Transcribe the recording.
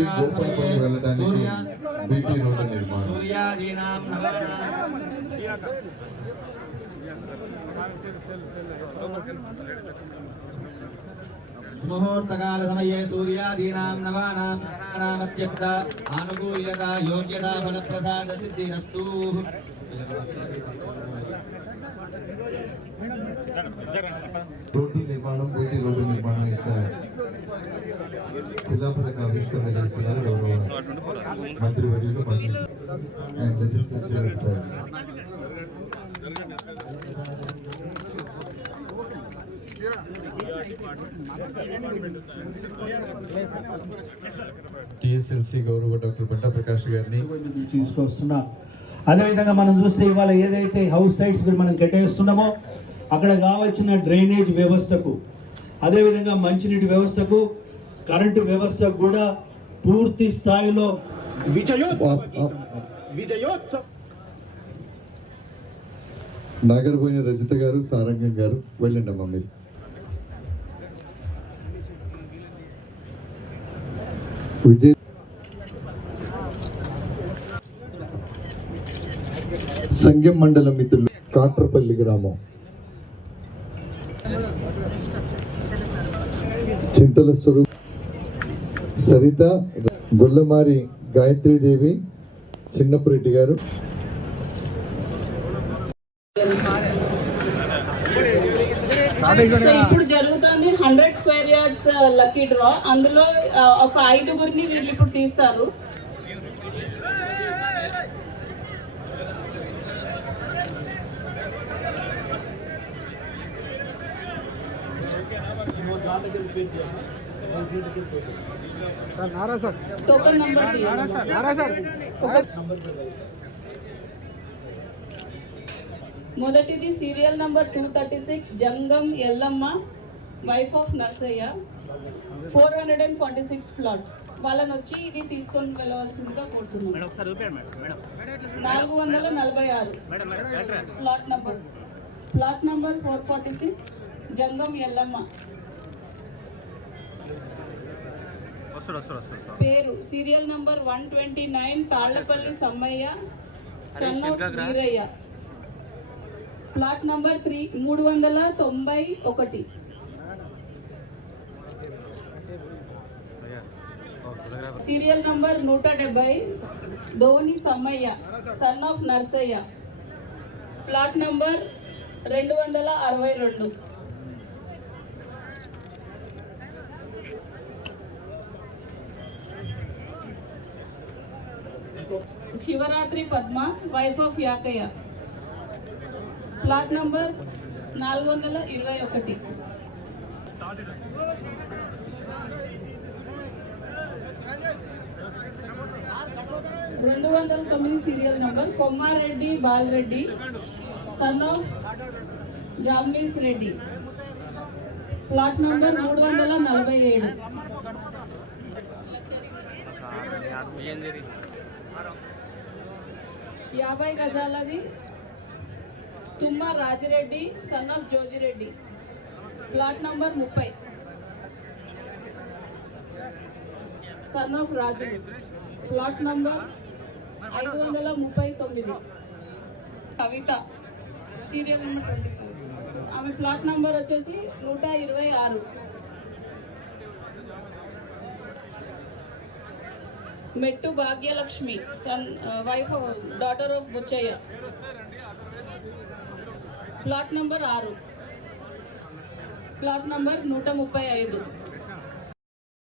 నుండి గోపాలపల్లి వెళ్ళడానికి BT road నిర్మాణం. సూర్యాదీనాం నవానాం ముహూర్తకాల సమయే సూర్యాదీనాం నవానాం నామత్యక్త ఆనుకూల్యత యోగ్యత ఫలప్రసాద సిద్ధిరస్తు. రోడ్డు నిర్మాణం బీటీ రోడ్డు నిర్మాణం యొక్క శిలాఫలక ఆవిష్కరణ చేస్తున్నారు గౌరవ మంత్రి వర్యులు మంత్రి అండ్ లెజిస్లేచర్ టిఎస్ఎల్సి గౌరవ డాక్టర్ బండా ప్రకాష్ గారిని తీసుకొస్తున్నా. అదేవిధంగా మనం చూస్తే ఇవాళ ఏదైతే హౌస్ సైట్స్ మనం కేటాయిస్తున్నామో అక్కడ కావలసిన డ్రైనేజ్ వ్యవస్థకు అదేవిధంగా మంచినీటి వ్యవస్థకు కరెంటు వ్యవస్థకు కూడా పూర్తి స్థాయిలో నాగర్బోయిన రజిత గారు సారంగం గారు వెళ్ళండి అమ్మా మీరు. విజయ్ సంగం మండలం మిత్రులు కాట్రపల్లి గ్రామం. చింతల స్వరూప్ సరిత గుల్లమారి గాయత్రీదేవి చిన్నపురెడ్డి గారు. సో ఇప్పుడు జరుగుతుంది hundred square yards uh, lucky draw. అందులో uh, ఒక ఐదుగురిని వీళ్ళు ఇప్పుడు తీస్తారు. టోకన్ నంబర్ మొదటిది serial number two thirty six Jangam Yellamma wife of Narsaiah. Four hundred and forty six plot. వాళ్ళని వచ్చి ఇది తీసుకొని వెళ్ళవలసిందిగా కోరుతున్నాం. నాలుగు వందల నలభై ఆరు. Plot number. Plot number four forty six Jangam Yellamma. పేరు serial number one twenty nine Tallapalli Sammaiah son of Veeraiah. Plot number three మూడు వందల తొంభై ఒకటి. సీరియల్ నంబర్ నూట డెబ్బై Dhoni Sammaiah son of Narsaiah. Plot number రెండు వందల అరవై రెండు. Sivaratri Padma wife of Yakaiah. Plot number నాలుగు వందల ఇరవై ఒకటి. రెండు వందల తొమ్మిది serial number Kommareddy Balareddy son of Jamnis Reddy. Plot number మూడు వందల నలభై ఏడు. యాభై గజాలది Thumma Rajireddy son of Jojireddy. Plot number ముప్పై. Son of Raju. Plot number ఐదు వందల ముప్పై తొమ్మిది. కవిత. సీరియల్ నెంబర్ ట్వంటీ ఆమె ప్లాట్ నంబర్ వచ్చేసి నూట ఇరవై ఆరు. Mettu Bhagyalakshmi son wife daughter of Buchaiah. Plot number ఆరు. ప్లాట్ నంబర్ నూట ముప్పై ఐదు.